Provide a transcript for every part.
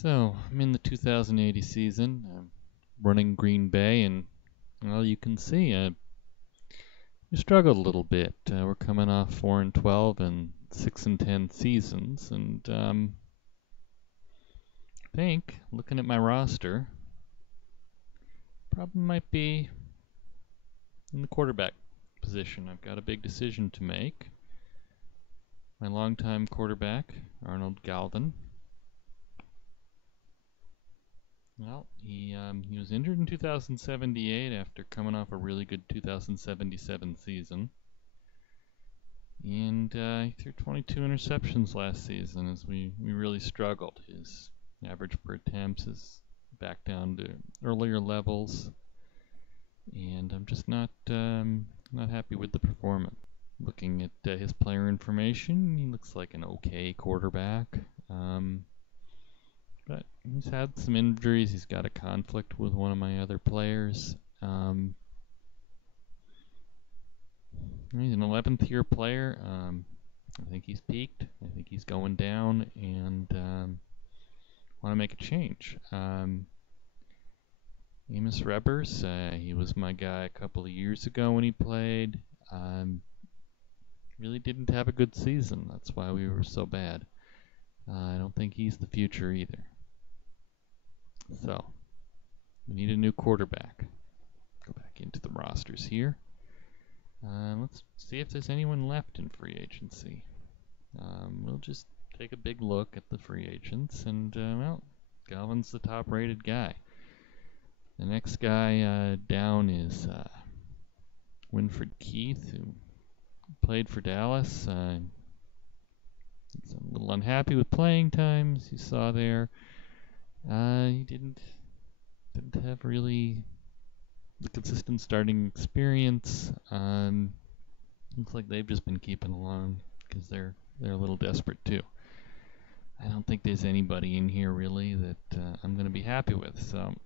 So, I'm in the 2080 season. I'm running Green Bay, and well, you can see we struggled a little bit. We're coming off 4-12 and 6-10 seasons, and I think looking at my roster, problem might be in the quarterback position. I've got a big decision to make. My longtime quarterback, Arnold Galvin. Well, he was injured in 2078 after coming off a really good 2077 season. And he threw 22 interceptions last season as we really struggled. His average per attempts is back down to earlier levels, and I'm just not happy with the performance. Looking at his player information, he looks like an okay quarterback, but he's had some injuries. He's got a conflict with one of my other players. He's an 11th year player. I think he's peaked. I think he's going down, and want to make a change. Amos Rebers, he was my guy a couple of years ago when he played. Really didn't have a good season. That's why we were so bad. I don't think he's the future either. So, we need a new quarterback. Go back into the rosters here. Let's see if there's anyone left in free agency. We'll just take a big look at the free agents, and well, Galvin's the top-rated guy. The next guy down is Winfred Keith, who played for Dallas. He's a little unhappy with playing times. You saw there. He didn't have really the consistent starting experience. Looks like they've just been keeping along because they're a little desperate too. I don't think there's anybody in here really that I'm going to be happy with, so I'm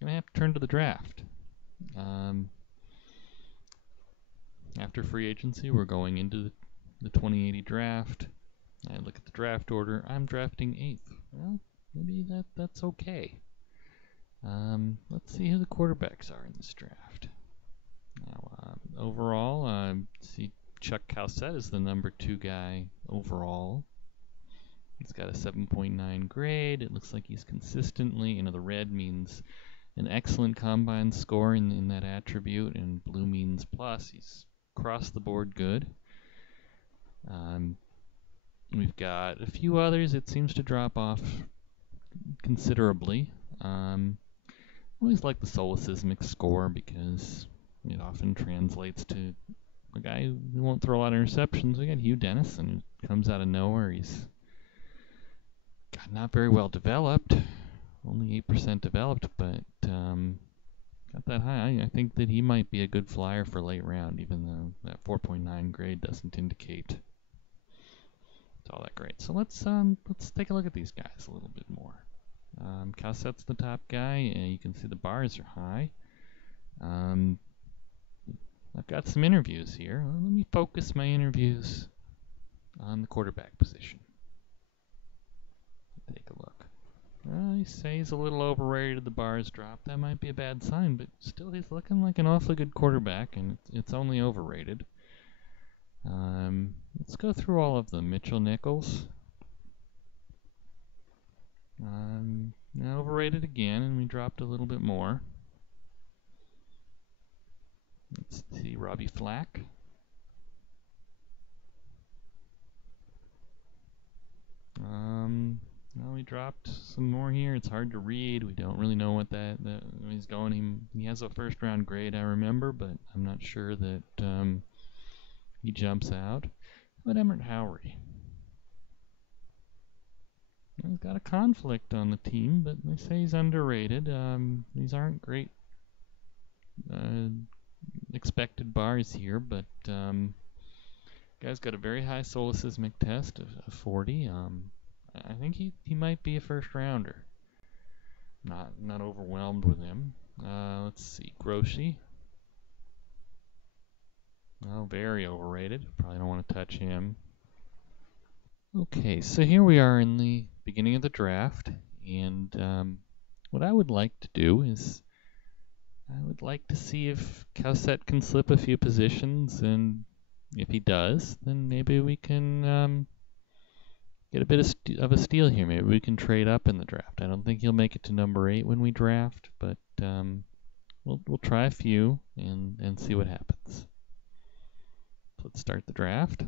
going to have to turn to the draft. After free agency, we're going into the 2080 draft. I look at the draft order. I'm drafting 8th. Well, maybe that's okay. Let's see who the quarterbacks are in this draft. Now, overall, see Chuck Calcett is the number 2 guy overall. He's got a 7.9 grade. It looks like he's consistently, the red means an excellent combine score in that attribute, and blue means plus. He's across the board good. We've got a few others. It seems to drop off considerably. Always like the solecismic score because it often translates to a guy who won't throw a lot of interceptions. We got Hugh Dennison, who comes out of nowhere. He's not very well developed, only 8% developed, but got that high. I think that he might be a good flyer for late round, even though that 4.9 grade doesn't indicate it's all that great. So let's take a look at these guys a little bit more. Calcett's the top guy, and you can see the bars are high. I've got some interviews here. Let me focus my interviews on the quarterback position. Take a look. I say he's a little overrated. The bars dropped. That might be a bad sign, but still he's looking like an awfully good quarterback, and it's only overrated. Let's go through all of them. Mitchell Nichols. Overrated again, and we dropped a little bit more. Let's see, Robbie Flack. Well, we dropped some more here. It's hard to read. We don't really know what that he's going. He has a first round grade, I remember, but I'm not sure that he jumps out. But Emmert Howery. He's got a conflict on the team, but they say he's underrated. These aren't great expected bars here, but guy's got a very high solecismic test of 40. I think he might be a first rounder. Not overwhelmed with him. Let's see, Groshi. Oh, very overrated. Probably don't want to touch him. Okay, so here we are in the beginning of the draft, and what I would like to do is I would like to see if Cowset can slip a few positions, and if he does, then maybe we can get a bit of a steal here. Maybe we can trade up in the draft. I don't think he'll make it to number 8 when we draft, but we'll try a few and see what happens. Let's start the draft.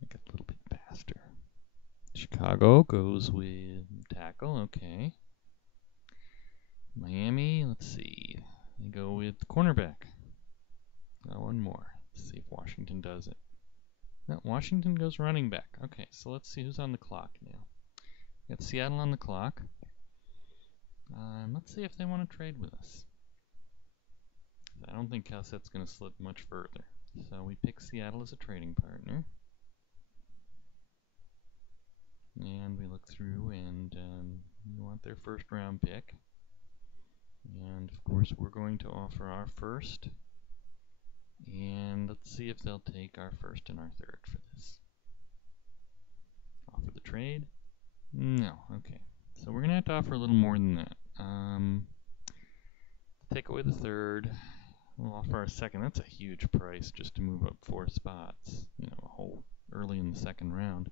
Make it a little bit faster. Chicago goes with tackle. Okay. Miami, let's see. They go with cornerback. One more. Let's see if Washington does it. No, Washington goes running back. Okay, so let's see who's on the clock now. Got Seattle on the clock. Let's see if they want to trade with us. I don't think Cowset's going to slip much further. So we pick Seattle as a trading partner. And we look through and we want their first round pick. And of course we're going to offer our first. And let's see if they'll take our first and our third for this. Offer the trade? No, okay. So we're going to have to offer a little more than that. Take away the third. We'll offer our second. That's a huge price just to move up 4 spots. You know, a whole early in the second round.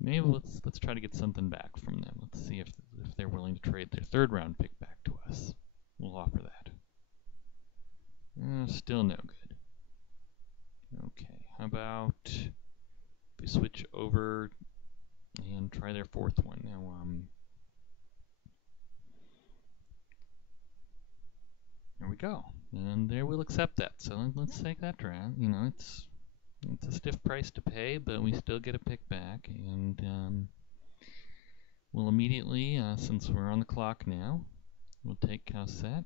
Maybe let's try to get something back from them. Let's see if they're willing to trade their third round pick back to us. We'll offer that. Still no good. Okay, how about we switch over and try their fourth one. Now, there we go. And there we'll accept that. So let's take that draft. You know, it's a stiff price to pay, but we still get a pick back. And we'll immediately, since we're on the clock now, we'll take Cowset.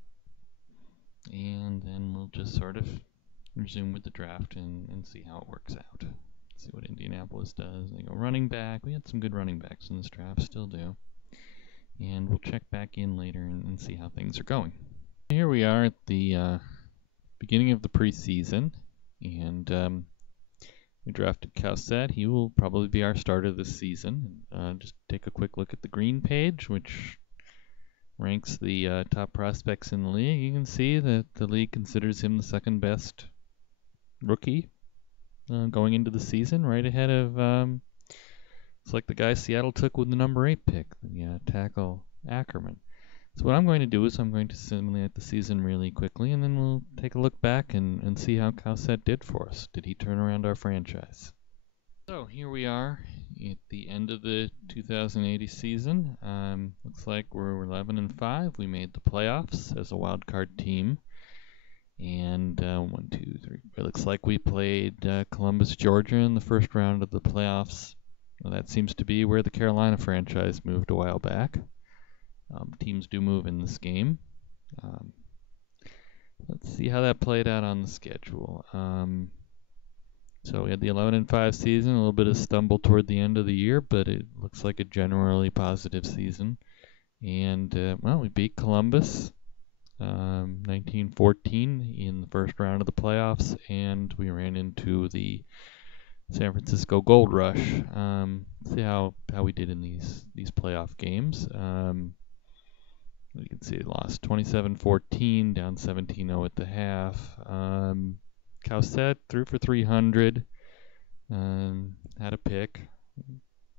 And then we'll just sort of resume with the draft and see how it works out. See what Indianapolis does. They go running back. We had some good running backs in this draft, still do. And we'll check back in later and see how things are going. Here we are at the beginning of the preseason, and we drafted Cowset. He will probably be our starter this season. Just take a quick look at the green page, which ranks the top prospects in the league. You can see that the league considers him the second best rookie going into the season, right ahead of it's like the guy Seattle took with the number 8 pick, the tackle Ackerman. So what I'm going to do is I'm going to simulate the season really quickly, and then we'll take a look back and see how Cowset did for us. Did he turn around our franchise? So here we are at the end of the 2080 season. Looks like we're 11-5. We made the playoffs as a wild card team. And 1, 2, 3. It looks like we played Columbus, Georgia in the first round of the playoffs. Well, that seems to be where the Carolina franchise moved a while back. Teams do move in this game. Let's see how that played out on the schedule. So we had the 11-5 season, a little bit of stumble toward the end of the year, but it looks like a generally positive season. And, well, we beat Columbus 1914 in the first round of the playoffs, and we ran into the San Francisco Gold Rush. See how we did in these playoff games. You can see it lost 27-14, down 17-0 at the half. Cowset threw for 300, had a pick.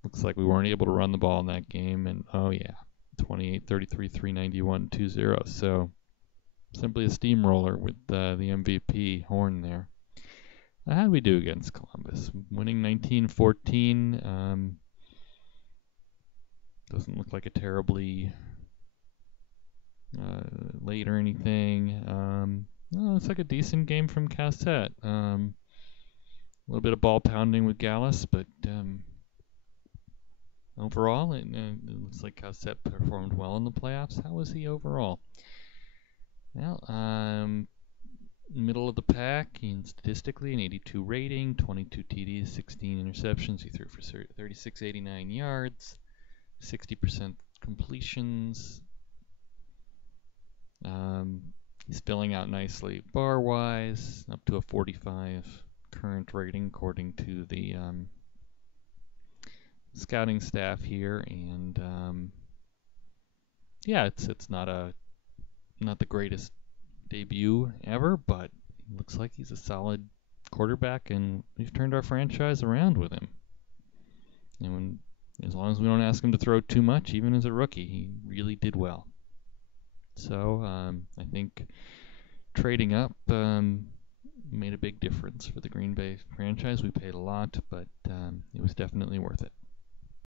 Looks like we weren't able to run the ball in that game, and oh yeah, 28-33, 391, 2-0. So simply a steamroller with the MVP Horn there. How did we do against Columbus? Winning 19-14. Doesn't look like a terribly late or anything. Well, it's like a decent game from Cowset. A little bit of ball pounding with Gallus, but overall, it looks like Cowset performed well in the playoffs. How was he overall? Well, middle of the pack in statistically, an 82 rating, 22 TDs, 16 interceptions. He threw for 3689 yards, 60% completions. He's filling out nicely bar-wise, up to a 45 current rating according to the scouting staff here, and yeah, it's not the greatest debut ever, but it looks like he's a solid quarterback, and we've turned our franchise around with him. And as long as we don't ask him to throw too much, even as a rookie, he really did well. So I think trading up made a big difference for the Green Bay franchise. We paid a lot, but it was definitely worth it.